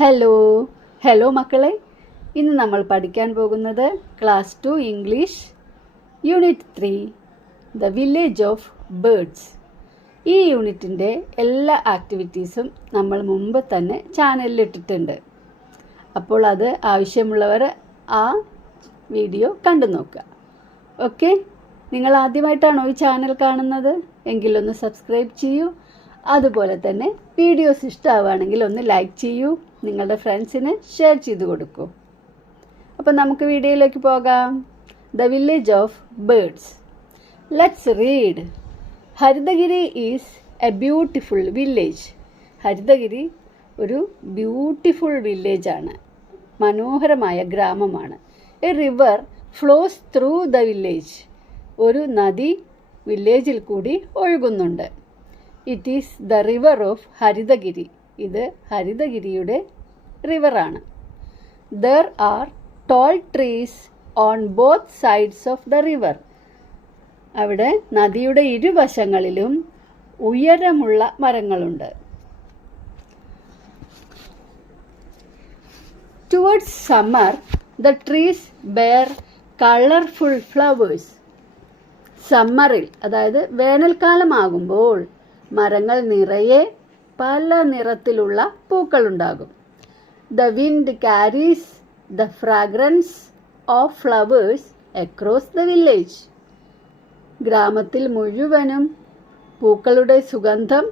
Hello മക്കളെ, ഇന്ന് നമ്മൾ പഠിക്കാൻ പോകുന്നത് class 2 English unit 3 the village of birds. ഈ യൂണിറ്റിൻ്റെ എല്ലാ ആക്ടിവിറ്റീസും നമ്മൾ മുമ്പ് തന്നെ ചാനലിൽ ഇട്ടിട്ടുണ്ട്. അപ്പോൾ അത് ആവശ്യമുള്ളവർ ആ വീഡിയോ കണ്ടു നോക്കുക. ഓക്കെ, നിങ്ങൾ ആദ്യമായിട്ടാണോ ഈ ചാനൽ കാണുന്നത് എങ്കിലൊന്ന് സബ്സ്ക്രൈബ് ചെയ്യൂ. അതുപോലെ തന്നെ വീഡിയോസ് ഇഷ്ടമാവുകയാണെങ്കിൽ ഒന്ന് ലൈക്ക് ചെയ്യൂ, നിങ്ങളുടെ ഫ്രണ്ട്സിന് ഷെയർ ചെയ്ത് കൊടുക്കൂ. അപ്പോൾ നമുക്ക് വീഡിയോയിലേക്ക് പോകാം. The village of birds. Let's read. Harithagiri is a beautiful village. Harithagiri ഒരു ബ്യൂട്ടിഫുൾ വില്ലേജാണ്, മനോഹരമായ ഗ്രാമമാണ്. A river flows through the village. ഒരു നദി വില്ലേജിൽ കൂടി ഒഴുകുന്നുണ്ട്. It is the river of Harithagiri. ഇത് ഹരിതഗിരിയുടെ റിവറാണ്. There are tall trees on both sides of the river. അവിടെ നദിയുടെ ഇരുവശങ്ങളിലും ഉയരമുള്ള മരങ്ങളുണ്ട്. Towards summer the trees bear colourful flowers. സമ്മറിൽ, അതായത് വേനൽക്കാലമാകുമ്പോൾ മരങ്ങൾ നിറയെ പല നിറത്തിലുള്ള പൂക്കളുണ്ടാകും. The wind carries the fragrance of flowers across the village. ഗ്രാമത്തിൽ മുഴുവനും പൂക്കളുടെ സുഗന്ധം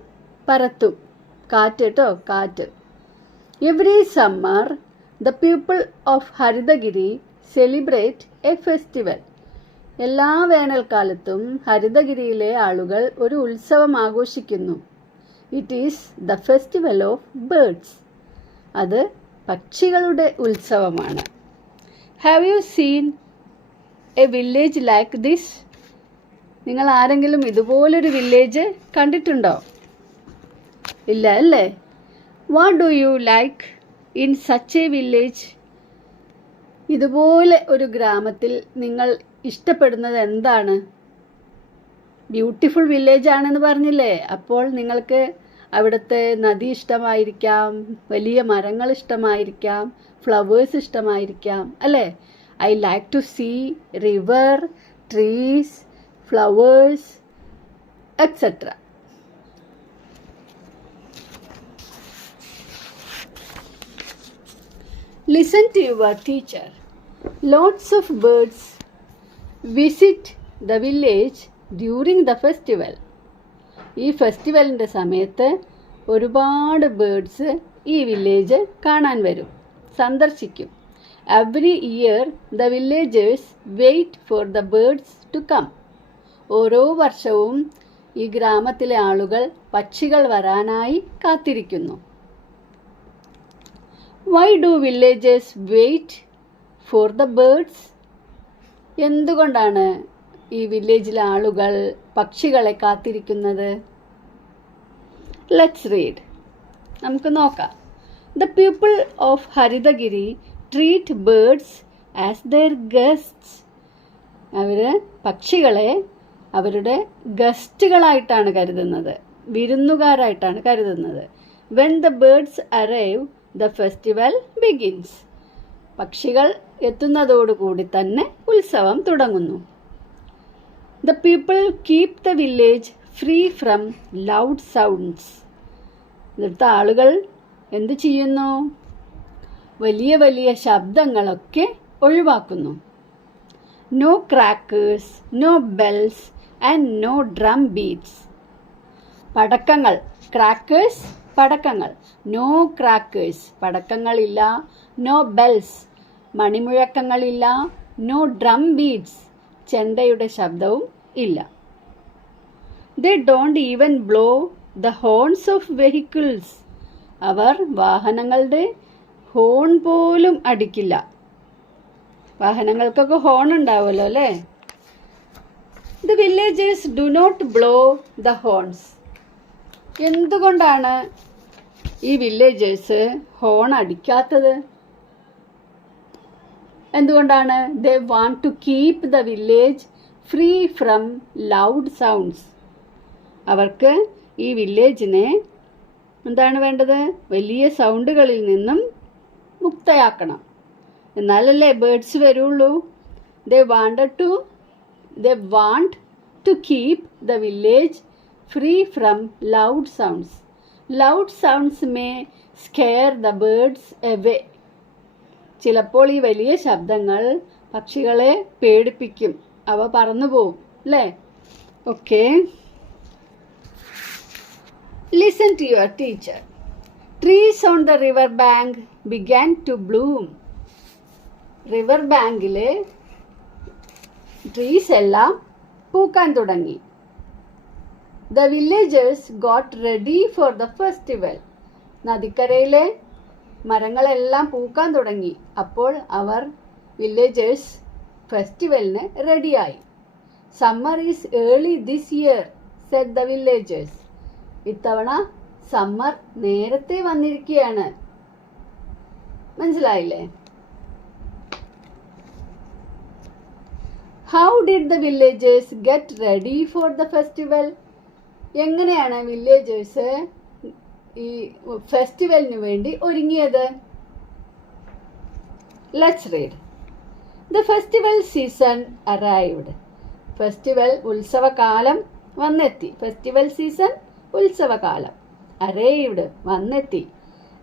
പരത്തും. കാറ്റ്. Every summer the people of Harithagiri celebrate a festival. എല്ലാ വേനൽക്കാലത്തും ഹരിതഗിരിയിലെ ആളുകൾ ഒരു ഉത്സവം ആഘോഷിക്കുന്നു. It is the festival of birds. അത് പക്ഷികളുടെ ഉത്സവമാണ്. Have you seen a village like this? നിങ്ങൾ ആരെങ്കിലും ഇതുപോലൊരു വില്ലേജ് കണ്ടിട്ടുണ്ടോ? ഇല്ല അല്ലേ? What do you like in such a village? ഇതുപോലെ ഒരു ഗ്രാമത്തിൽ നിങ്ങൾ ഇഷ്ടപ്പെടുന്നത് എന്താണ്? ബ്യൂട്ടിഫുൾ വില്ലേജ് ആണെന്ന് പറഞ്ഞില്ലേ? അപ്പോൾ നിങ്ങൾക്ക് അവിടുത്തെ നദി ഇഷ്ടമായിരിക്കാം, വലിയ മരങ്ങൾ ഇഷ്ടമായിരിക്കാം, ഫ്ലവേഴ്സ് ഇഷ്ടമായിരിക്കാം, അല്ലേ? I like to see river, trees, flowers etcetera. Listen to your teacher. Lots of birds visit the village during the festival. ഈ ഫെസ്റ്റിവലിൻ്റെ സമയത്ത് ഒരുപാട് ബേർഡ്സ് ഈ വില്ലേജ് കാണാൻ വരും, സന്ദർശിക്കും. Every year the villagers wait for the birds to come. ഓരോ വർഷവും ഈ ഗ്രാമത്തിലെ ആളുകൾ പക്ഷികൾ വരാനായി കാത്തിരിക്കുന്നു. Why do villagers wait for the birds? എന്തുകൊണ്ടാണ് ഈ വില്ലേജിലെ ആളുകൾ പക്ഷികളെ കാത്തിരിക്കുന്നത്? Let's read. നമുക്ക് നോക്കാം. The people of ഹരിതഗിരി treat birds as their guests. അവർ പക്ഷികളെ അവരുടെ ഗസ്റ്റുകളായിട്ടാണ് കരുതുന്നത്, വിരുന്നുകാരായിട്ടാണ് കരുതുന്നത്. When the birds arrive, the festival begins. പക്ഷികൾ എത്തുന്നതോടുകൂടി തന്നെ ഉത്സവം തുടങ്ങുന്നു. The people keep the village free from loud sounds. ഇവിടുത്തെ ആളുകൾ എന്ത് ചെയ്യുന്നു? വലിയ വലിയ ശബ്ദങ്ങളൊക്കെ ഒഴിവാക്കുന്നു. No crackers, no bells and no drum beats. പടക്കങ്ങൾ, ക്രാക്കേഴ്സ് പടക്കങ്ങൾ. നോ ക്രാക്കേഴ്സ് പടക്കങ്ങളില്ല. നോ ബെൽസ് മണിമുഴക്കങ്ങളില്ല. നോ ഡ്രം ബീറ്റ്സ് ചെണ്ടയുടെ ശബ്ദവും ഇല്ല. They don't even blow the horns of vehicles. അവർ വാഹനങ്ങളുടെ ഹോൺ പോലും അടിക്കില്ല. വാഹനങ്ങൾക്കൊക്കെ ഹോൺ ഉണ്ടാവുമല്ലോ അല്ലേ? The villagers do not blow the horns. എന്തുകൊണ്ടാണ് ഈ വില്ലേജേഴ്സ് ഹോൺ അടിക്കാത്തത്? എന്തുകൊണ്ടാണ്? They want to keep the village free from loud sounds. അവർക്ക് ഈ വില്ലേജിനെ എന്താണ് വേണ്ടത്? വലിയ സൗണ്ടുകളിൽ നിന്നും മുക്തയാക്കണം. എന്നാലല്ലേ ബേർഡ്സ് വരുള്ളൂ. They want to keep the village free from loud sounds. Loud sounds may scare the birds away. ചിലപ്പോൾ ഈ വലിയ ശബ്ദങ്ങൾ പക്ഷികളെ പേടിപ്പിക്കും, അവ പറന്നു പോവും അല്ലേ? Okay, listen to your teacher. Trees on the river bank began to bloom. River ബാങ്കിലെ ട്രീസ് എല്ലാം പൂക്കാൻ തുടങ്ങി. The villagers got ready for the festival. നദിക്കരയിലെ മരങ്ങളെല്ലാം പൂക്കാൻ തുടങ്ങി. അപ്പോൾ അവർ വില്ലേജേഴ്സ് ഫെസ്റ്റിവലിന് റെഡിയായി. Summer is early this year, said the villagers. ഇത്തവണ summer നേരത്തെ വന്നിരിക്കുകയാണ്. മനസ്സിലായില്ലേ? How did the villagers get ready for the festival? എങ്ങനെയാണ് വില്ലേജേഴ്സ് ഈ ഫെസ്റ്റിവലിന് വേണ്ടി ഒരുങ്ങിയത്? Let's read. The festival season arrived. Festival ഉത്സവകാലം വന്നെത്തി. ഫെസ്റ്റിവൽ സീസൺ ഉത്സവകാലം. Arrived വന്നെത്തി.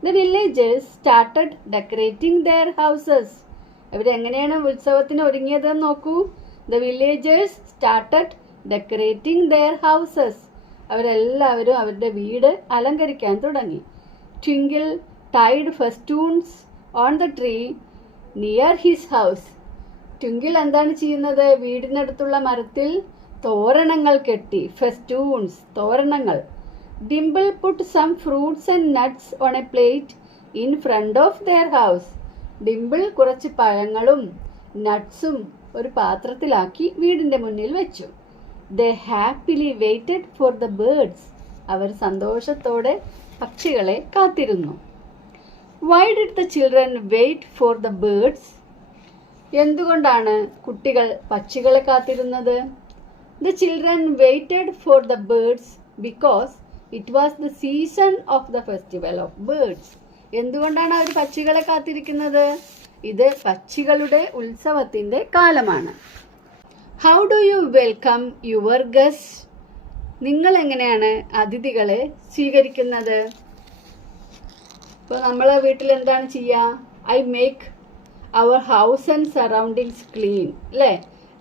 The villagers started decorating their houses. അവരെങ്ങനെയാണ് ഉത്സവത്തിന് ഒരുങ്ങിയതെന്ന് നോക്കൂ. The villagers started decorating their houses. അവരെല്ലാവരും അവരുടെ വീട് അലങ്കരിക്കാൻ തുടങ്ങി. Twinkle tied festoons on the tree near his house. Twinkle എന്താണ് ചെയ്യുന്നത്? വീടിനടുത്തുള്ള മരത്തിൽ തോരണങ്ങൾ കെട്ടി. ഫെസ്റ്റൂൺസ് തോരണങ്ങൾ. Dimple put some fruits and nuts on a plate in front of their house. Dimple കുറച്ച് പഴങ്ങളും നട്ട്സും ഒരു പാത്രത്തിലാക്കി വീടിന്റെ മുന്നിൽ വെച്ചു. They happily waited for the birds. അവർ സന്തോഷത്തോടെ പക്ഷികളെ കാത്തിരുന്നു. Why did the children wait for the birds? എന്തുകൊണ്ടാണ് കുട്ടികൾ പക്ഷികളെ കാത്തിരുന്നത്? The children waited for the birds because it was the season of the festival of birds. എന്തുകൊണ്ടാണ് അവർ പക്ഷികളെ കാത്തിരിക്കുന്നത്? ഇത് പക്ഷികളുടെ ഉത്സവത്തിന്റെ കാലമാണ്. How do you welcome your guests? നിങ്ങൾ എങ്ങനെയാണ് അതിഥികളെ സ്വീകരിക്കുന്നത്? ഇപ്പോൾ നമ്മളെ വീട്ടിൽ എന്താണ് ചെയ്യുക? I make our house and surroundings clean. അല്ലേ?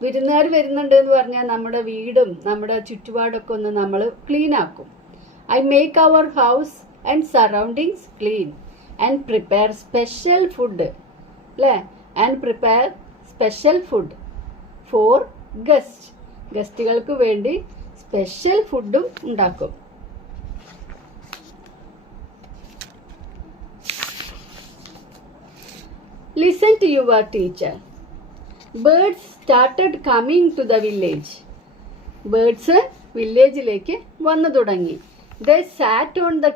വിരുന്നുകാർ വരുന്നുണ്ട് എന്ന് പറഞ്ഞാൽ നമ്മുടെ വീടും നമ്മുടെ ചുറ്റുപാടൊക്കെ ഒന്ന് നമ്മൾ ക്ലീൻ ആക്കും. I make our house and surroundings clean and prepare special food. അല്ലേ? And prepare special food for guests. ഗസ്റ്റുകൾക്ക് വേണ്ടി സ്പെഷ്യൽ ഫുഡും ഉണ്ടാക്കും. Listen to your teacher. Birds started coming to the village. Birds വില്ലേജിലേക്ക് വന്നു തുടങ്ങി. They sat on the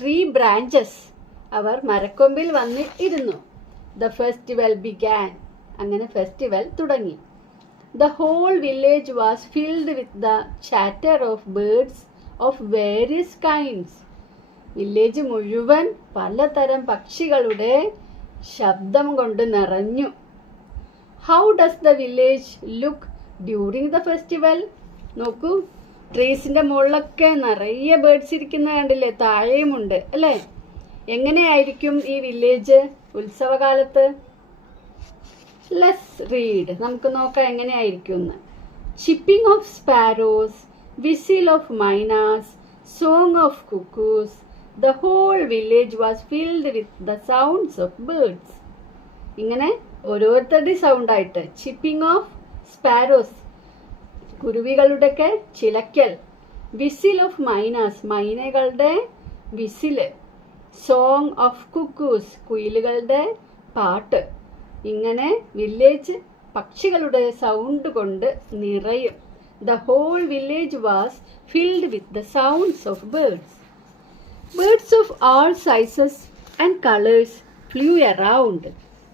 tree branches. അവർ മരക്കൊമ്പിൽ വന്ന് ഇരുന്നു. The festival began. അങ്ങനെ ഫെസ്റ്റിവൽ തുടങ്ങി. The whole village was filled with the chatter of birds of various kinds. Village മുഴുവൻ പലതരം പക്ഷികളുടെ ശബ്ദം കൊണ്ട് നിറഞ്ഞു. How does the village look during the festival? നോക്കൂ, ട്രീസിന്റെ മുകളിലൊക്കെ നിറയെ ബേർഡ്സ് ഇരിക്കുന്ന കണ്ടില്ലേ? താഴെയുമുണ്ട് അല്ലേ? എങ്ങനെയായിരിക്കും ഈ വില്ലേജ് ഉത്സവകാലത്ത്? Let's read. നമുക്ക് നോക്കാം എങ്ങനെയായിരിക്കും എന്ന്. Chipping of sparrows, whistle of Mina's, song of cuckoo's. The whole village was filled with the sounds of birds. ഇങ്ങനെ ഓരോരുത്തരുടെ സൗണ്ടായിട്ട്. ചിപ്പിംഗ് ഓഫ് സ്പാരോസ്, കുരുവികളുടെയൊക്കെ ചിലക്കൽ. വിസിൽ ഓഫ് മൈനാസ്, മൈനകളുടെ വിസില്. സോങ് ഓഫ് കുക്കൂസ്, കുയിലുകളുടെ പാട്ട്. ഇങ്ങനെ വില്ലേജ് പക്ഷികളുടെ സൗണ്ട് കൊണ്ട് നിറയും. The whole village was filled with the sounds of birds. Birds of all sizes and colors flew around.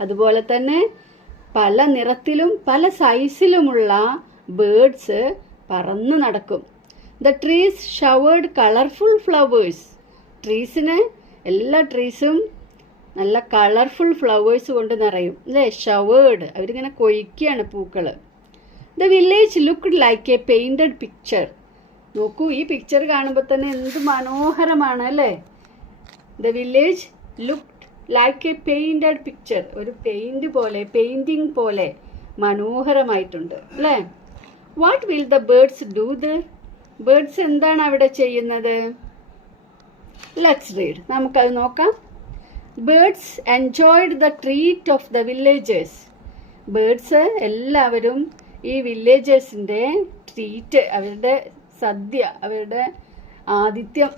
അതുപോലെ തന്നെ പല നിറത്തിലും പല സൈസിലുമുള്ള ബേർഡ്സ് പറന്നു നടക്കും. The trees showered colorful flowers. ട്രീസിന് എല്ലാ ട്രീസും നല്ല കളർഫുൾ ഫ്ലവേഴ്സ് കൊണ്ട് നിറയും അല്ലേ? ഷവേർഡ്, അവരിങ്ങനെ കൊയ്ക്കുകയാണ് പൂക്കൾ. The village looked like A painted picture. നോക്കൂ, ഈ പിക്ചർ കാണുമ്പോൾ തന്നെ എന്ത് മനോഹരമാണ് അല്ലേ? The village looked like A painted picture. ഒരു പെയിൻറ്റിങ് പോലെ മനോഹരമായിട്ടുണ്ട് അല്ലേ? What will the birds do there? Birds എന്താണ് അവിടെ ചെയ്യുന്നത്? Let's read. നമുക്കത് നോക്കാം. Birds enjoyed the treat of the villagers. Birds എല്ലാവരും ഈ വില്ലേജേഴ്സിൻ്റെ ട്രീറ്റ്, അവരുടെ സദ്യ, അവരുടെ ആതിഥ്യം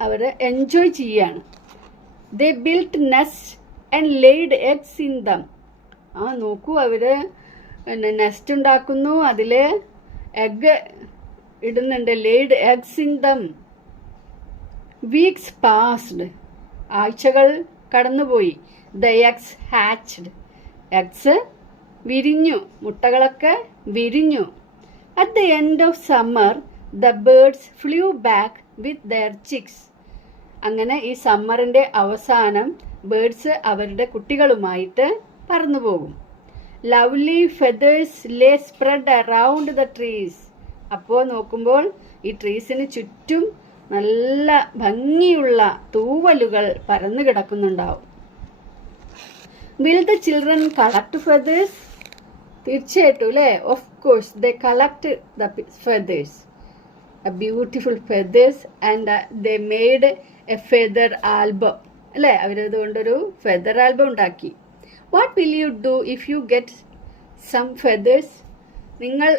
അവർ എൻജോയ് ചെയ്യാണ്. They built nest and laid eggs in them. നോക്കൂ, അവർ നെസ്റ്റ് ഉണ്ടാക്കുന്നു, അതിൽ എഗ് ഇടുന്നുണ്ട്. Laid eggs in them. Weeks passed. ആഴ്ചകൾ കടന്നുപോയി. The eggs hatched. എഗ്സ് വിരിഞ്ഞു, മുട്ടകളൊക്കെ വിരിഞ്ഞു. At the end of summer the birds flew back with their chicks. അങ്ങനെ ഈ സമ്മറിൻ്റെ അവസാനം ബേർഡ്സ് അവരുടെ കുട്ടികളുമായിട്ട് പറന്നു പോകും. Lovely feathers lay spread around the trees. അപ്പോൾ നോക്കുമ്പോൾ ഈ ട്രീസിന് ചുറ്റും നല്ല ഭംഗിയുള്ള തൂവലുകൾ പരന്നു കിടക്കുന്നുണ്ടാവും. Will the children collect feathers? തീർച്ചയായിട്ടും അല്ലേ? Of course they collect the feathers, beautiful feathers, and they made a feather album അല്ലേ? അവരതുകൊണ്ടൊരു ഫെദർ ആൽബം ഉണ്ടാക്കി. What will you do if you get some feathers? നിങ്ങൾ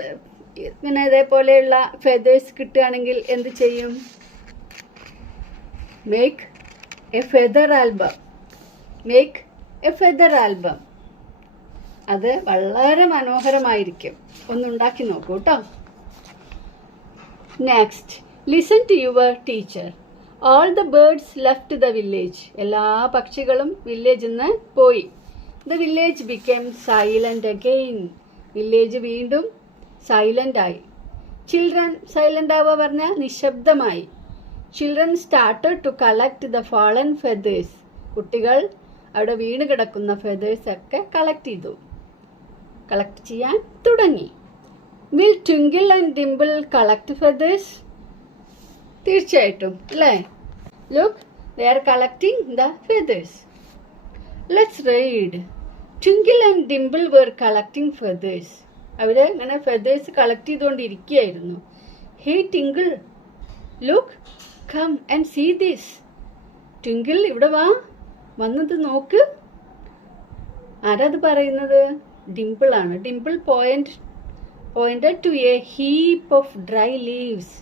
ഇങ്ങനെ ഇതേപോലെയുള്ള ഫെദേഴ്സ് കിട്ടുകയാണെങ്കിൽ എന്ത് ചെയ്യും? Make a feather album. Make a feather album. അത് വളരെ മനോഹരമായിരിക്കും. ഒന്നുണ്ടാക്കി നോക്കൂ കേട്ടോ. Next, listen to your teacher. All the birds left the village. എല്ലാ പക്ഷികളും വില്ലേജിൽ നിന്ന് പോയി. The village became silent again. Village വീണ്ടും സൈലന്റ് ആയി. ചിൽഡ്രൻ സൈലന്റ് ആവുക പറഞ്ഞാൽ നിശബ്ദമായി. Children started to collect the fallen feathers. കുട്ടികൾ അവിടെ വീണ് കിടക്കുന്ന ഫെദേഴ്സ് ഒക്കെ കളക്ട് ചെയ്യാൻ തുടങ്ങി. Will Twinkle and Dimple collect feathers? തീർച്ചയായിട്ടും അല്ലേ? Look, they are collecting the feathers. Let's read. Twinkle and Dimple were collecting feathers. അവർ ഇങ്ങനെ ഫെദേഴ്സ് കളക്ട് ചെയ്തുകൊണ്ടിരിക്കുകയായിരുന്നു. Hey Twinkle, look, come and see this. Twinkle, ഇവിടെ വാ, വന്നത് നോക്ക്. ആരത് പറയുന്നത്? ഡിംപിളാണ്. Dimple pointed to a heap of dry leaves.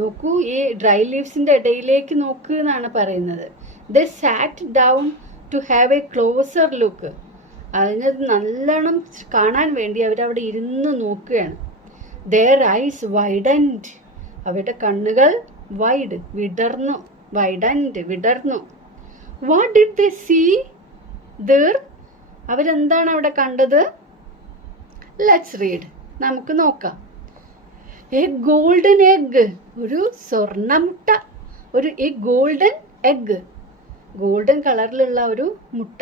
നോക്കൂ, ഈ ഡ്രൈ ലീവ്സിന്റെ ഇടയിലേക്ക് നോക്ക് എന്നാണ് പറയുന്നത്. They sat down to have a closer look. അതിന് നല്ലോണം കാണാൻ വേണ്ടി അവരവിടെ ഇരുന്ന് നോക്കുകയാണ്. Their eyes widened. അവരുടെ കണ്ണുകൾ വിടർന്നു. വിടർന്നു. What did they see there? അവരെന്താണ് അവിടെ കണ്ടത്? Let's read. നമുക്ക് നോക്കാം. A golden egg. ഒരു സ്വർണ്ണമുട്ട. A golden egg. ഗോൾഡൻ കളറിലുള്ള ഒരു മുട്ട.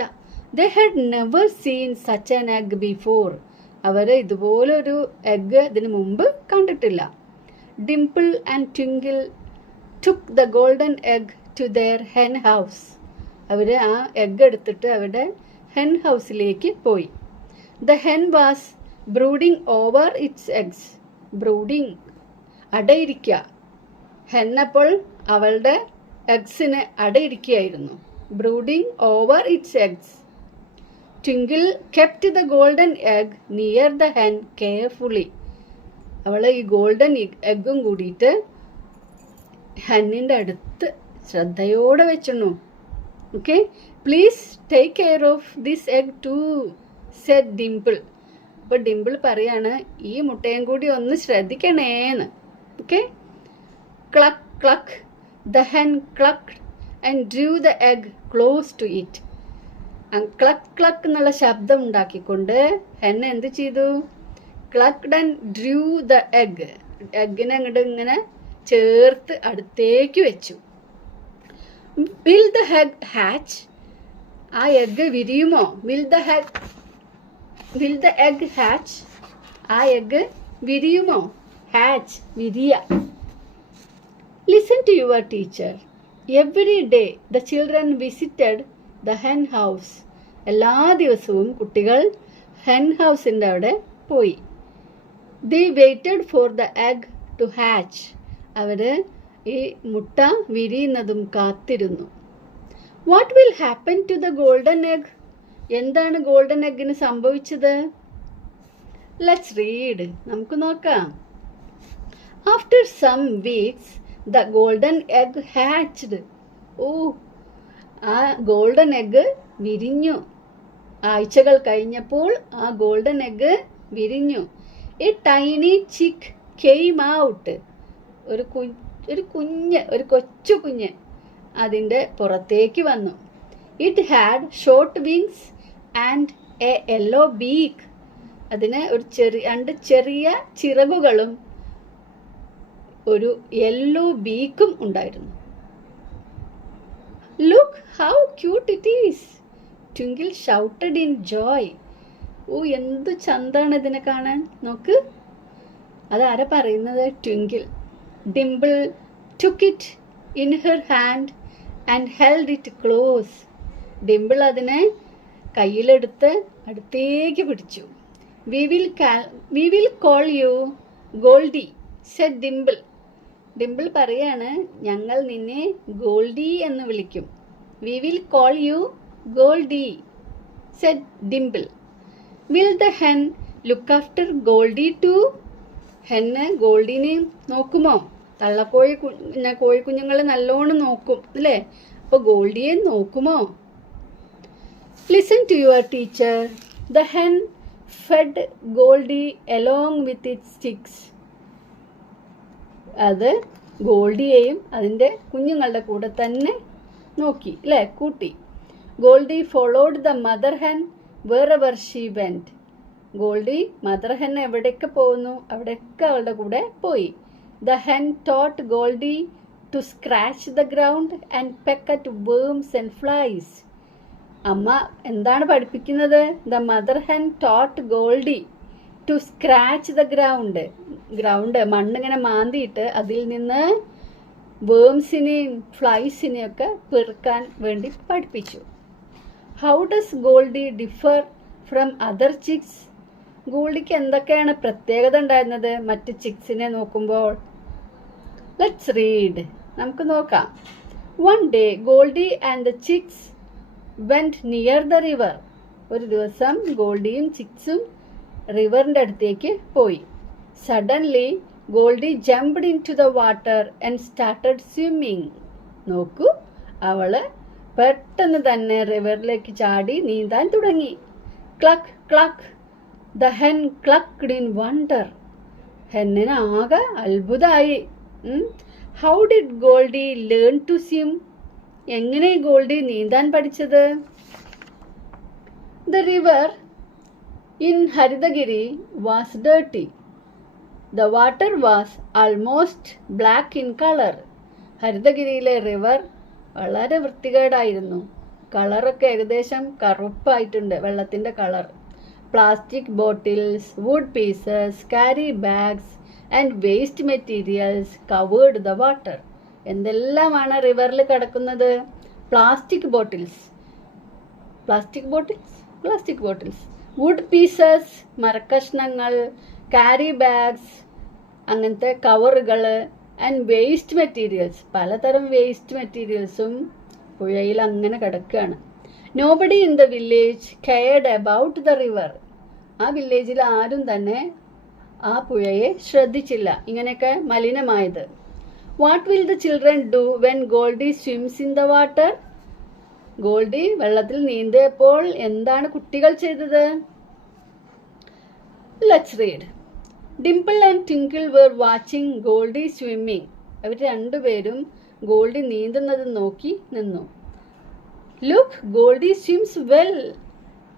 They had never seen such an egg before. അവർ ഇതുപോലൊരു എഗ് ഇതിനു മുമ്പ് കണ്ടിട്ടില്ല. Dimple and Twinkle took the golden egg to their hen house. അവർ ആ എഗ് എടുത്തിട്ട് അവരുടെ ഹെൻ ഹൗസിലേക്ക് പോയി. The hen was brooding over its eggs. Brooding, അടയിരിക്കുക. ഹെൻ അപ്പോൾ അവളുടെ എഗ്സിന് അടയിരിക്കുകയായിരുന്നു. Brooding over its eggs. Twinkle kept the golden egg near the hen carefully. അവൾ ഈ ഗോൾഡൻ എഗ്ഗും കൂടിയിട്ട് ഹെന്നിൻ്റെ അടുത്ത് ശ്രദ്ധയോടെ വെച്ചിരുന്നു. Okay, please take care of this egg too said Dimple. അപ്പോൾ ഡിംപിൾ പറയാണ്, ഈ മുട്ടയും കൂടി ഒന്ന് ശ്രദ്ധിക്കണേന്ന്. Okay. Cluck cluck the hen cluck and drew the egg close to it. Cluck cluck എന്നുള്ള ശബ്ദം ഉണ്ടാക്കിക്കൊണ്ട് ഹെൻ എന്ത് ചെയ്തു? Clucked and drew the egg. എഗ്ഗിനെ അങ്ങോട്ട് ഇങ്ങനെ ചേർത്ത് അടുത്തേക്ക് വെച്ചു. Will the egg hatch? ആ എഗ്ഗ് വിരിയുമോ? Will the egg hatch? ആ എഗ്ഗ് വിരിയുമോ? hatch, വിരിയ. Listen to your teacher. Every day the children visited the hen house. എല്ലാ ദിവസവും കുട്ടികൾ hen ഹൗസിൻ്റെ അവിടെ പോയി. They waited for the egg to hatch. അവർ ഈ മുട്ട വിരിയുന്നതും കാത്തിരുന്നു. What will happen to the golden egg? എന്താണ് ഗോൾഡൻ എഗ്ഗിന് സംഭവിച്ചത്? Let's read. നമുക്ക് നോക്കാം. After some weeks, the golden egg hatched. ആ ഗോൾഡൻ എഗ്ഗ് വിരിഞ്ഞു. ആഴ്ചകൾ കഴിഞ്ഞപ്പോൾ ആ ഗോൾഡൻ എഗ്ഗ് വിരിഞ്ഞു. A tiny chick came out. ഒരു കൊച്ചു കുഞ്ഞ് അതിൻ്റെ പുറത്തേക്ക് വന്നു. It had short wings and a yellow beak. അതിന് രണ്ട് ചെറിയ ചിറകുകളും ഒരു യെല്ലോ ബീക്കും ഉണ്ടായിരുന്നു. Look how cute it is, Twinkle shouted in joy. എന്തു ചന്താണ് ഇതിനെ കാണാൻ. നോക്ക്, അതാരാ പറയുന്നത്? Twinkle. Dimple took it in her hand and held it close. Dimple അതിനെ കയ്യിലെടുത്ത് അടുത്തേക്ക് പിടിച്ചു. We will call you Goldie, said Dimple. Dimple പറയാണ്, ഞങ്ങൾ നിന്നെ ഗോൾഡി എന്ന് വിളിക്കും. We will call you Goldie, said Dimple. Will the hen look after Goldie too? ഹെന്ന് ഗോൾഡിനെ നോക്കുമോ? കോഴിക്കുഞ്ഞുങ്ങളെ നല്ലോണം നോക്കും അല്ലേ? അപ്പോൾ ഗോൾഡിയെ നോക്കുമോ? Listen to your teacher. The hen fed Goldie along with its chicks. അത് ഗോൾഡിയെയും അതിൻ്റെ കുഞ്ഞുങ്ങളുടെ കൂടെ തന്നെ നോക്കി അല്ലേ, കൂട്ടി. Goldie followed the mother hen wherever she went. Goldie mother hen എവിടെയൊക്കെ പോകുന്നു അവിടെയൊക്കെ അവളുടെ കൂടെ പോയി. The hen taught Goldie to scratch the ground and peck at worms and flies. അമ്മ എന്താണ് പഠിപ്പിക്കുന്നത്? The mother hen taught Goldie to scratch the ground. മണ്ണിങ്ങനെ മാന്തിയിട്ട് അതിൽ നിന്ന് വേംസിനെയും ഫ്ലൈസിനെയൊക്കെ പെറുക്കാൻ വേണ്ടി പഠിപ്പിച്ചു. How does Goldie differ from other chicks? ഗോൾഡിക്ക് എന്തൊക്കെയാണ് പ്രത്യേകത ഉണ്ടായിരുന്നത് മറ്റ് ചിക്സിനെ നോക്കുമ്പോൾ? Let's read. നമുക്ക് നോക്കാം. One day Goldie and the chicks went near the river. ഒരു ദിവസം ഗോൾഡിയും ചിക്സും റിവറിൻ്റെ അടുത്തേക്ക് പോയി. Suddenly Goldie jumped into the water and started swimming. നോക്കൂ, അവള് പെട്ടെന്ന് തന്നെ റിവറിലേക്ക് ചാടി നീന്താൻ തുടങ്ങി. ക്ലക്ക് ക്ലക്ക്. The hen clucked in wonder. ഹെന്നിന് ആകെ അത്ഭുതമായി. How did Goldie learn to swim? എങ്ങനെ ഗോൾഡി നീന്താൻ പഠിച്ചത്? The river in Haridagiri was dirty. The water was almost black in color. ഹരിതഗിരിയിലെ റിവർ വളരെ വൃത്തികേടായിരുന്നു. കളറൊക്കെ ഏകദേശം കറുപ്പായിട്ടുണ്ട്, വെള്ളത്തിൻ്റെ colour. Plastic bottles, wood pieces, carry bags and waste materials covered the water. എന്തെല്ലാമാണ് റിവറിൽ കിടക്കുന്നത്? പ്ലാസ്റ്റിക് ബോട്ടിൽസ്, വുഡ് പീസസ്, മരക്കഷ്ണങ്ങൾ, കാരി ബാഗ്സ്, അങ്ങനത്തെ കവറുകൾ, ആൻഡ് വേസ്റ്റ് മെറ്റീരിയൽസ്, പലതരം വേസ്റ്റ് മെറ്റീരിയൽസും പുഴയിൽ അങ്ങനെ കിടക്കുകയാണ്. Nobody in the village cared about the river. ആ വില്ലേജിൽ ആരും തന്നെ ആ പുഴയെ ശ്രദ്ധിച്ചില്ല, ഇങ്ങനെയൊക്കെ മലിനമായത്. What will the children do when Goldie swims in the water? Goldy വെള്ളത്തിൽ നീന്തിയപ്പോൾ എന്താണ് കുട്ടികൾ ചെയ്തത്? Let's read. Dimple and Twinkle were watching Goldie swimming. അവർ രണ്ടുപേരും ഗോൾഡി നീന്തുന്നത് നോക്കി നിന്നു. Look, Goldie swims well.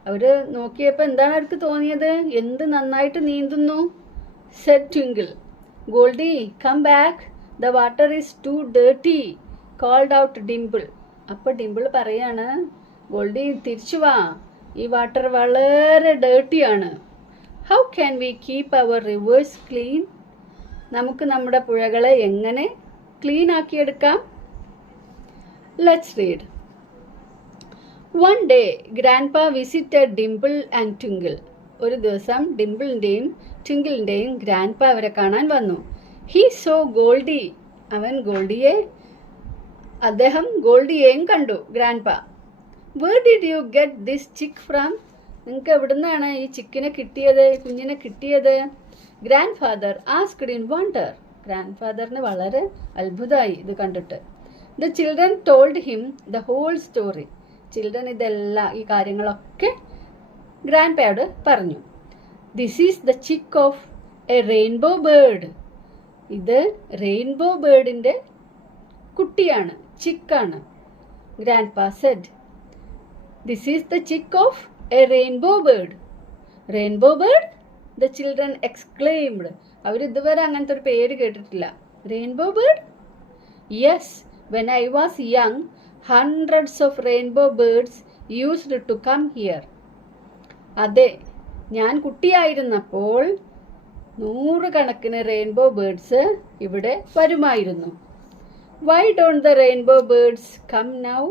അവർ നോക്കിയപ്പോൾ എന്താണ് അവർക്ക് തോന്നിയത്? എന്ത് നന്നായിട്ട് നീന്തുന്നു, said Twinkle. Goldie, come back. The water is too dirty, called out Dimple. അപ്പോൾ ഡിംപിൾ പറയാണ്, ഗോൾഡി തിരിച്ചു വാ, ഈ വാട്ടർ വളരെ ഡേർട്ടിയാണ്. How can we keep our rivers clean? നമുക്ക് നമ്മുടെ പുഴകളെ എങ്ങനെ ക്ലീൻ ആക്കിയെടുക്കാം? Let's read. One day, Grandpa visited Dimple and Twinkle. ഒരു ദിവസം ഡിംപിളിൻ്റെയും ട്വിങ്കിളിൻ്റെയും ഗ്രാൻഡ്പ അവരെ കാണാൻ വന്നു. He saw Goldie. അദ്ദേഹം ഗോൾഡിയെയും കണ്ടു. Grandpa, where did you get this chick from? നിങ്ങൾക്ക് എവിടുന്നാണ് ഈ ചിക്കിനെ കിട്ടിയത്, കുഞ്ഞിനെ കിട്ടിയത്? Grandfather asked in wonder. ഗ്രാൻഡ് ഫാദറിന് വളരെ അത്ഭുതമായി ഇത് കണ്ടിട്ട്. The children told him the whole story. Children ഈ കാര്യങ്ങളൊക്കെ ഗ്രാൻഡ്പയോട് പറഞ്ഞു. This is the chick of a rainbow bird. ഇത് റെയിൻബോ ബേർഡിൻ്റെ കുട്ടിയാണ്, ചിക്കാണ്. Grandpa said, this is the chick of a rainbow bird. Rainbow bird? The children exclaimed. അവരിതുവരെ അങ്ങനത്തെ ഒരു പേര് കേട്ടിട്ടില്ല. Rainbow bird? Yes, when I was young, hundreds of rainbow birds used to come here. അതെ, ഞാൻ കുട്ടിയായിരുന്നപ്പോൾ 100 കണക്കിന് റെയിൻബോ ബേർഡ്സ് ഇവിടെ വരുമായിരുന്നു. Why don't the rainbow birds come now?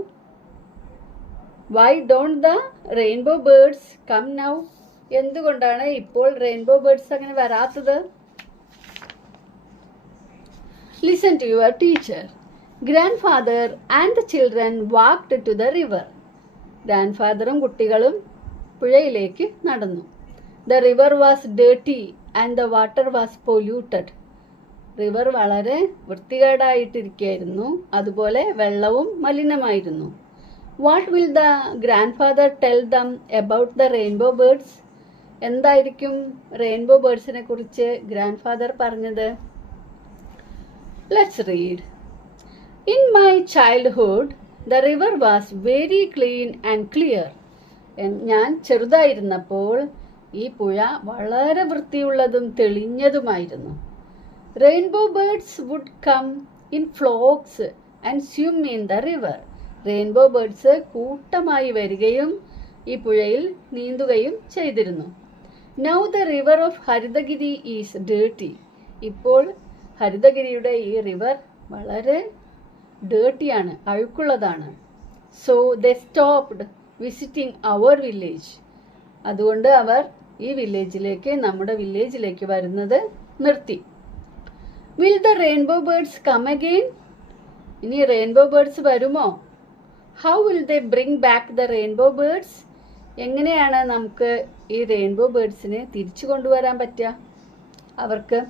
Why don't the rainbow birds come now? എന്തുകൊണ്ടാണ് ഇപ്പോൾ rainbow birds അങ്ങനെ വരാത്തത്? Listen to your teacher. Grandfather and the children walked to the river. ഗ്രാൻഡ്ഫാദറും കുട്ടികളും പുഴയിലേക്ക് നടന്നു. The river was dirty and the water was polluted. River വളരെ വൃത്തികേടായിട്ടിരിക്കുകയായിരുന്നു, അതുപോലെ വെള്ളവും മലിനമായിരുന്നു. What will the grandfather tell them about the rainbow birds? എന്തായിരിക്കും rainbow ബേർഡ്സിനെ കുറിച്ച് grandfather പറഞ്ഞത്? Let's read. In my childhood, the river was very clean and clear. ഞാൻ ചെറുതായിരുന്നപ്പോൾ ഈ പുഴ വളരെ വൃത്തിയുള്ളതും തെളിഞ്ഞതുമായിരുന്നു. Rainbow birds would come in flocks and swim in the river. Rainbow birds കൂട്ടമായി വരികയും ഈ പുഴയിൽ നീന്തുകയും ചെയ്തിരുന്നു. Now the river of ഹരിതഗിരി is dirty. ഇപ്പോൾ ഹരിതഗിരിയുടെ ഈ റിവർ വളരെ ഡേർട്ടിയാണ്, അഴുക്കുള്ളതാണ്. So they stopped visiting our village. അതുകൊണ്ട് അവർ ഈ വില്ലേജിലേക്ക്, നമ്മുടെ വില്ലേജിലേക്ക് വരുന്നത് നിർത്തി. Will the rainbow birds come again? ഇനി റെയിൻബോ ബേർഡ്സ് വരുമോ? How will they bring back the rainbow birds? എങ്ങനെയാണ് നമുക്ക് ഈ റെയിൻബോ ബേർഡ്സിനെ തിരിച്ചു കൊണ്ടുവരാൻ പറ്റുക അവർക്ക്?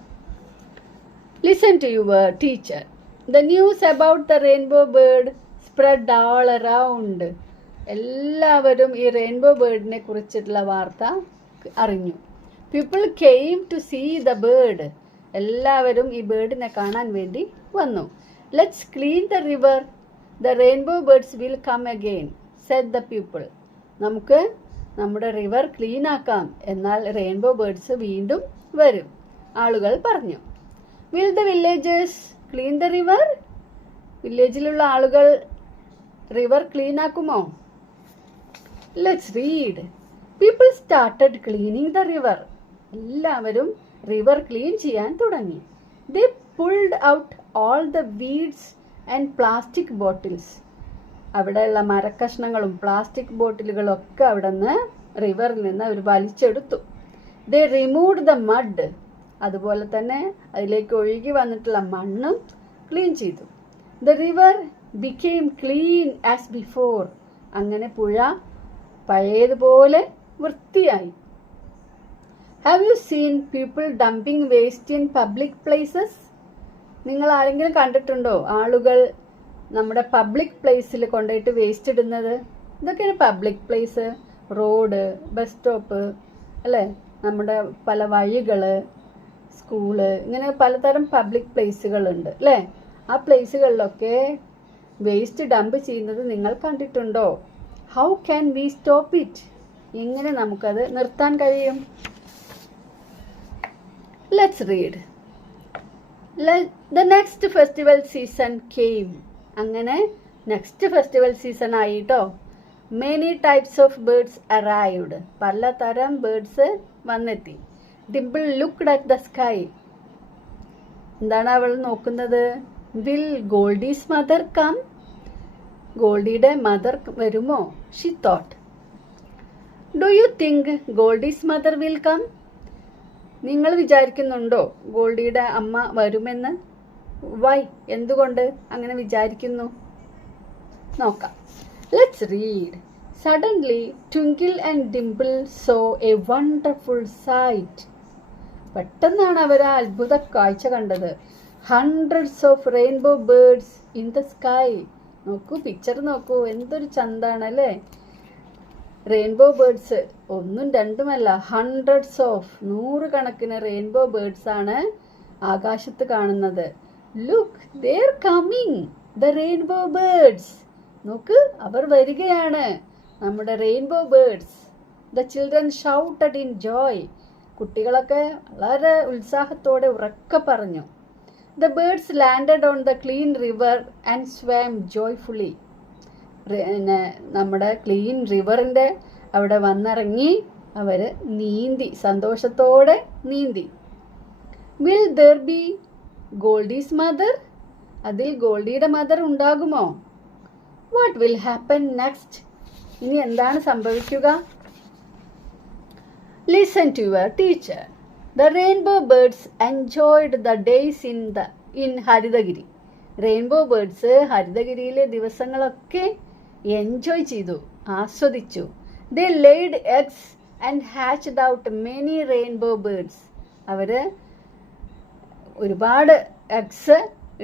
Listen to your teacher. The news about the rainbow bird spread all around. എല്ലാവരും ഈ റെയിൻബോ ബേർഡിനെ കുറിച്ചിട്ടുള്ള വാർത്ത അറിഞ്ഞു. People came to see the bird. എല്ലാവരും ഈ ബേർഡിനെ കാണാൻ വേണ്ടി വന്നു. Let's clean the river. The rainbow birds will come again, said the people. നമുക്ക് നമ്മുടെ റിവർ ക്ലീൻ ആക്കാം, എന്നാൽ റെയിൻബോ ബേർഡ്സ് വീണ്ടും വരും, ആളുകൾ പറഞ്ഞു. Will the villagers clean the river? വില്ലേജിലുള്ള ആളുകൾ റിവർ ക്ലീൻ ആക്കുമോ? Let's read. People started cleaning the river. എല്ലാവരും റിവർ ക്ലീൻ ചെയ്യാൻ തുടങ്ങി. They pulled out all the weeds and plastic bottles. അവിടെയുള്ള മരക്കഷ്ണങ്ങളും പ്ലാസ്റ്റിക് ബോട്ടിലുകളും ഒക്കെ അവിടെ നിന്ന് റിവറിൽ നിന്ന് അവർ വലിച്ചെടുത്തു. They removed the mud. അതുപോലെ തന്നെ അതിലേക്ക് ഒഴുകി വന്നിട്ടുള്ള മണ്ണും ക്ലീൻ ചെയ്തു. The river became clean as before. അങ്ങനെ പുഴ പഴയതുപോലെ വൃത്തിയായി. Have you seen people dumping waste in public places? നിങ്ങൾ ആരെങ്കിലും കണ്ടിട്ടുണ്ടോ ആളുകൾ നമ്മുടെ പബ്ലിക് പ്ലേസിൽ കൊണ്ടുപോയിട്ട് വേസ്റ്റ് ഇടുന്നത്? ഇതൊക്കെയാണ് public place. Road, bus stop, അല്ലേ, നമ്മുടെ പല വഴികൾ, സ്കൂള്, ഇങ്ങനെ പലതരം പബ്ലിക് പ്ലേസുകളുണ്ട് അല്ലേ? ആ പ്ലേസുകളിലൊക്കെ വേസ്റ്റ് ഡംപ് ചെയ്യുന്നത് നിങ്ങൾ കണ്ടിട്ടുണ്ടോ? How can we stop it? എങ്ങനെ നമുക്കത് നിർത്താൻ കഴിയും? Let's read. The next festival season came. അങ്ങനെ നെക്സ്റ്റ് ഫെസ്റ്റിവൽ സീസൺ ആയി കേട്ടോ. Many types of birds arrived. പലതരം ബേർഡ്സ് വന്നെത്തി. Dimple looked at the sky. എന്താണ് അവൾ നോക്കുന്നത്? Will Goldie's mother come? ഗോൾഡിയുടെ മദർ വരുമോ? She thought. Do you think Goldie's mother will come? നിങ്ങൾ വിചാരിക്കുന്നുണ്ടോ ഗോൾഡിയുടെ അമ്മ വരുമെന്ന്? വൈ? എന്തുകൊണ്ട് അങ്ങനെ വിചാരിക്കുന്നു? നോക്കാം. Let's read. Suddenly Twinkle and Dimple saw a wonderful sight. പെട്ടെന്നാണ് അവർ ആ അത്ഭുത കാഴ്ച കണ്ടത്. Hundreds of rainbow birds in the sky. നോക്കൂ, പിക്ചർ നോക്കൂ, എന്തൊരു ചന്താണല്ലേ. റെയിൻബോ ബേർഡ്സ് ഒന്നും രണ്ടുമല്ല, ഹൺഡ്രഡ്സ് ഓഫ്, നൂറുകണക്കിന് റെയിൻബോ ബേർഡ്സ് ആണ് ആകാശത്ത് കാണുന്നത്. Look, they are coming, the rainbow birds. നോക്ക്, അവർ വരികയാണ്, നമ്മുടെ rainbow birds. The children shouted in joy. കുട്ടികളൊക്കെ വളരെ ഉത്സാഹത്തോടെ ഉറക്കെ പറഞ്ഞു. The birds landed on the clean river and swam joyfully. നമ്മുടെ ക്ലീൻ റിവറിൻ്റെ അവിടെ വന്നിറങ്ങി അവർ നീന്തി, സന്തോഷത്തോടെ നീന്തി. Will there be Goldie's mother? അതിൽ ഗോൾഡിയുടെ മദർ ഉണ്ടാകുമോ? What will happen next? ഇനി എന്താണ് സംഭവിക്കുക? Listen to your teacher. The rainbow birds enjoyed the days in Harithagiri. Rainbow birds ഹരിതഗിരിയിലെ ദിവസങ്ങളൊക്കെ എൻജോയ് ചെയ്തു, ആസ്വദിച്ചു. They laid eggs and hatched out many rainbow birds. അവർ ഒരുപാട് എഗ്സ്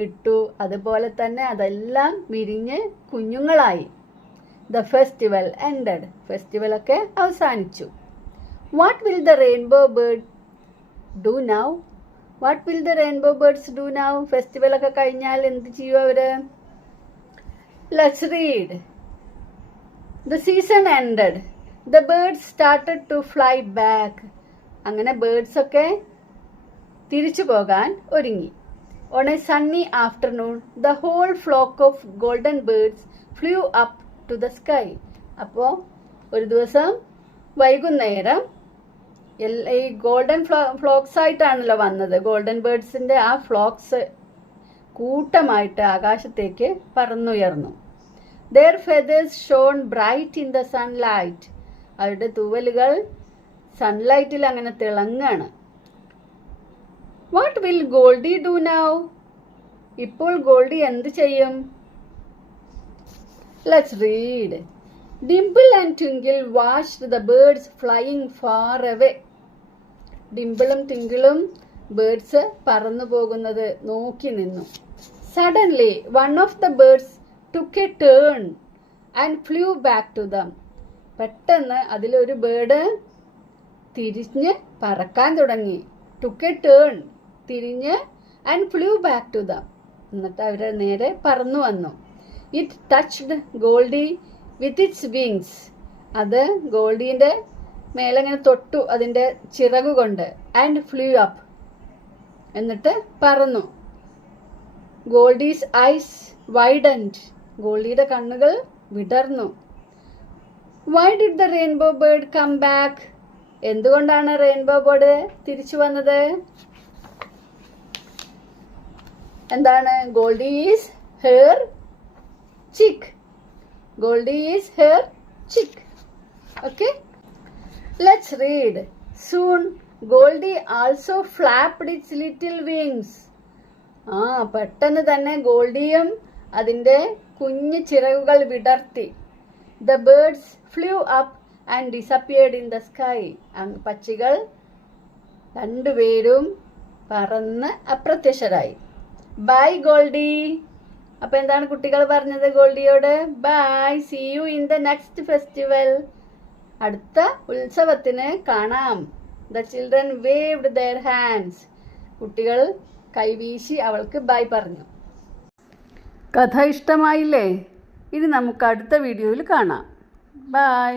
ഇട്ടു, അതുപോലെ തന്നെ അതെല്ലാം വിരിഞ്ഞ് കുഞ്ഞുങ്ങളായി. The festival ended. ഫെസ്റ്റിവലൊക്കെ അവസാനിച്ചു. What will the rainbow bird do now? What will the rainbow birds do now? ഫെസ്റ്റിവലൊക്കെ കഴിഞ്ഞാൽ എന്ത് ചെയ്യും അവര്? Let's read. The season ended. The birds started to fly back. അങ്ങനെ ബേർഡ്സ് ഒക്കെ തിരിച്ചു പോകാൻ ഒരുങ്ങി. On a sunny afternoon the whole flock of golden birds flew up to the sky. അപ്പോൾ ഒരു ദിവസം വൈകുന്നേരം ഈ ഗോൾഡൻ ഫ്ലോക്സ് ആയിട്ടാണല്ലോ വന്നത്. ഗോൾഡൻ ബേർഡ്സിൻ്റെ ആ ഫ്ലോക്സ് കൂട്ടമായിട്ട് ആകാശത്തേക്ക് പറന്നുയർന്നു. Their feathers shone bright in the sunlight. അവരുടെ തൂവലുകൾ സൺലൈറ്റിൽ അങ്ങനെ തിളങ്ങാണ്. What will Goldie do now? ഇപ്പോൾ ഗോൾഡി എന്ത് ചെയ്യും? Let's read. Dimple and Twinkle watched the birds flying far away. ഡിംപിളും ട്വിങ്കിളും ബേർഡ്സ് പറന്നു പോകുന്നത് നോക്കി നിന്നു. Suddenly, one of the birds took a turn and flew back to them. പെട്ടെന്ന് അതിലൊരു ബേർഡ് തിരിഞ്ഞ് പറക്കാൻ തുടങ്ങി. took a turn, തിരിഞ്ഞ് and flew back to them. എന്നിട്ട് അവരുടെ നേരെ പറന്നു വന്നു. it touched Goldie with its wings. അത് ഗോൾഡീൻ്റെ മേലങ്ങനെ തൊട്ടു അതിൻ്റെ ചിറകുകൊണ്ട്. and flew up, എന്നിട്ട് പറന്നു. ഗോൾഡീസ് ഐസ് widened. ഗോൾഡിയുടെ കണ്ണുകൾ വിടർന്നു. Why did the rainbow bird come back? എന്തുകൊണ്ടാണ് റെയിൻബോ ബേർഡ് തിരിച്ചു വന്നത്? എന്താണ്? Goldie is her chick. Goldie is her chick. Okay, let's read. Soon Goldie also flapped its little wings. പെട്ടെന്ന് തന്നെ ഗോൾഡിയും അതിൻ്റെ കുഞ്ഞു ചിറകുകൾ വിടർത്തി. The birds flew up and disappeared in the sky. പക്ഷികൾ രണ്ടുപേരും പറന്ന് അപ്രത്യക്ഷരായി. ബൈ ഗോൾഡി. അപ്പം എന്താണ് കുട്ടികൾ പറഞ്ഞത് ഗോൾഡിയോട്? Bye, see you in the next festival. അടുത്ത ഉത്സവത്തിന് കാണാം. The children waved their hands. കുട്ടികൾ കൈവീശി അവൾക്ക് ബൈ പറഞ്ഞു. കഥ ഇഷ്ടമായില്ലേ? ഇനി നമുക്ക് അടുത്ത വീഡിയോയിൽ കാണാം. ബൈ.